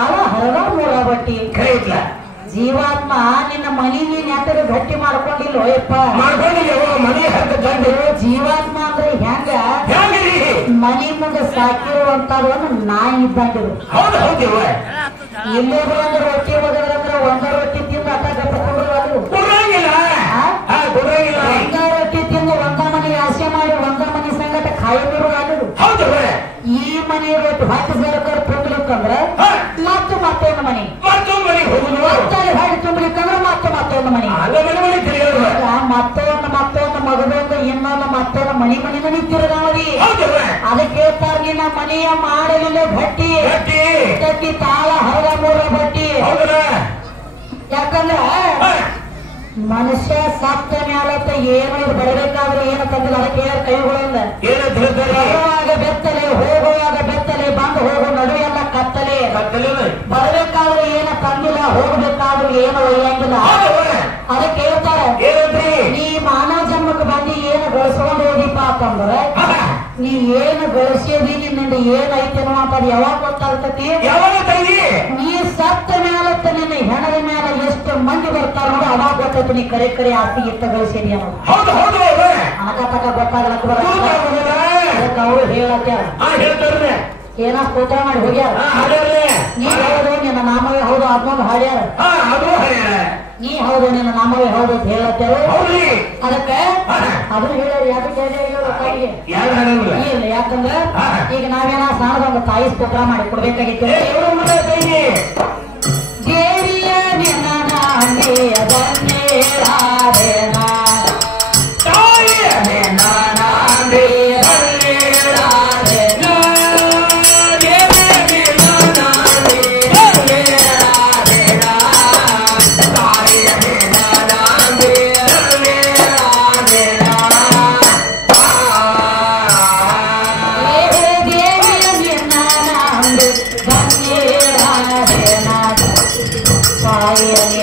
ತಾಳ ಹರದ ಮೂಲ ಬಟ್ಟಿ ಕರೆಯಿಲ್ಲ ಜೀವಾತ್ಮ ನಿನ್ನ ಮನಿಗೆ ನೆಟ್ಟರು ಗಟ್ಟಿ ಮಾಡ್ಕೊಂಡಿಲ್ಲ ಯಪ್ಪ ಮಾಡ್ಕೊಂಡಿಲ್ಲ ಮನೆ ಹರಿದ ಗಂಡು ಜೀವಾತ್ಮ ಅಂದ್ರೆ ಹೆಂಗ ಹೆಂಗ್ರಿ ಮನಿ ಮುಂದೆ ಸಾಕಿರುವಂತದ್ದು ನಾಯಿ ಇದ್ದಂಗಿರು ಹೌದು ಹೌದಿವ ಎಲ್ಲೋದ್ರು ಅಂದ್ರೆ ರೊಟ್ಟಿ ಒಗದ್ರಂದ್ರೆ ಒಂದ ರೊಟ್ಟಿ ತಿಂದು ಅಟ್ಟ ಗಟ್ಟಕೊಂಡ್ರು ಅದು ಕೊಡಂಗಿಲ್ಲ ಕೊಡಂಗಿಲ್ಲ ಒಂದ ರೊಟ್ಟಿ ತಿಂದು ಒಂದ ಮನೆಗೆ ಆಸೆ ಮಾಡಿ ಒಂದ ಮನೆ ಸಂಗಟ ಕಾಯಿದ್ರು ಅದು ಹೌದವ ಈ ಮನೆ ರೊಟ್ಟಿ ಹೊಟ್ಟೆ ಸರ್ಕಾರ ತುಂಬ್ಲಿಕ್ಕಂದ್ರ ಮತ್ತೊಂದು ಮನೆ ಮತ್ತೊಂದು ಮನೆಗೆ ಹೋಗುದು ಹೊಟ್ಟೆ ಹೊಟ್ಟೆ ತುಂಬ್ಲಿಕ್ಕಂದ್ರ ಮತ್ತೊಂದು ಮನೆ ಅಲ್ಲ ಮನೆ ಮನೆ ತಿರುಗಾಡುವ ಮತ್ತೊಂದು ಮಗದೊಂದು ಇನ್ನೊಂದು ಮತ್ತೊಂದು ಮನೆ ತಿರುಗಾವರಿ ಹೌದವ ಅದಕ್ಕೆ ಹೇಳ್ತಾರ ನಿನ್ನ ಮನೆಯ ಮಾಡಲಿಲ್ಲ ಭಟ್ಟಿ ಗಟ್ಟಿ ಗಟ್ಟಿ ತಾಳ ಹರ ಮೂರ ಬಟ್ಟಿ ಹೌದಲ್ಲ ಯಾಕಂದ್ರ ಮನುಷ್ಯ ಸತ್ತ ಮ್ಯಾಲತ್ತ ಏನು ಇದು ಬರಬೇಕಾದ್ರೆ ಏನು ತಂದಿಲ್ಲ ಅದಕ್ಕೆ ಕೈಗಳಿಂದ ಏನಂತ ಹೇಳ್ತಾರೆ ಬರುವಾಗ ಬೆತ್ತಲೆ ಹೋಗುವಾಗ ಬೆತ್ತಲೆ ಬಂದು ಹೋಗೋ ನಡುವೆ ಎಲ್ಲ ಕತ್ತಲೆ ಬರಬೇಕಾದ್ರೆ ಏನು ತಂದಿಲ್ಲ ಹೋಗ್ಬೇಕಾದ್ರೂ ಏನು ಒಯ್ಯಂಗಿಲ್ಲ ಅದಕ್ಕೆ ಹೇಳ್ತಾರೆ ಏನಂದ್ರಿ ನೀ ಮಾನವ ಜನ್ಮಕ್ಕೆ ಬಂದು ಏನು ಗಳಿಸ್ಕೊಂಡು ಹೋದಿಪ್ಪ ಅಂತಂದ್ರ ನೀ ಏನು ಗಳಿಸಿದಿ ನಿನ್ನಿಂದ ಏನೈತೇನೋ ಅಂತ ಯಾವಾಗ ಗೊತ್ತಾಗ್ತತಿ ಯಾವಾಗ ತಂಗಿ ನೀ ಸತ್ತ ಮ್ಯಾಲತ್ತ ನಿನ್ನ ಹೆಣದ ಮ್ಯಾಲ ಎಷ್ಟು ಮಂದಿ ಬರ್ತಾರ ನೋಡಿ ಅವಾಗ ಗೊತ್ತೈತಿ ನೀ ಕರೆ ಕರೆ ಆಸ್ತಿ ಇಷ್ಟ ಗಳಿಸಿದಿ ಅನ್ನೋದು ಹೌದು ಹೌದು ಅನಕ ಗೊತ್ತಾಗಲಕ್ಕ ಅವರು ಹೇಳತ್ಯಾರ ಹೇಳ್ತಾರೆ ಏನ ಸ್ತೋತ್ರ ಮಾಡಿ ಹೋಗ್ಯಾರ ನೀ ಹೌದು ನಿನ್ನ ನಾಮವೇ ಹೌದು ಅದನ್ನೊಂದು ಹಾಡ್ಯಾರ ಅದು ಹರ್ಯಾರ ನೀ ಹೌದು ನಿನ್ನ ನಾಮವೇ ಹೌದು ಅಂತ ಹೇಳತ್ತೇವೆ ಹೌದ್ರಿ ಅದಕ್ಕೆ ಅದನ್ನ ಹೇಳ್ಯಾರ ಯಾಕೆ ಯಾರು ಹಾಡಂಗಿಲ್ಲ ಇಲ್ಲ ಯಾಕಂದ್ರ ಈಗ ನಾವೇನ ಸಾಣದ ಒಂದು ತಾಯಿ ಸ್ತೋತ್ರ ಮಾಡಿ ಕೊಡ್ಬೇಕಾಗಿತ್ತು ತಂಗಿ ದೇವಿಯ ನಿನ್ನ ನಾಮೇ ಅದನ್ನೇ ರಾಧೇನ ತಾಯಿಯ ನಿನ್ನ ನಾಮೇ ಅದನ್ನೇ ರಾಧೇನ ದೇವಿಯ ನಿನ್ನ ನಾಮೇ ಅದನ್ನೇ ರಾಧೇನ ತಾಯಿಯ ನಿನ್ನ ನಾಮೇ ಅದನ್ನೇ ರಾಧೇನ ದೇವಿಯ ನಿನ್ನ ನಾಮೇ ಅದನ್ನೇ ರಾಧೇನ ತಾಯಿಯ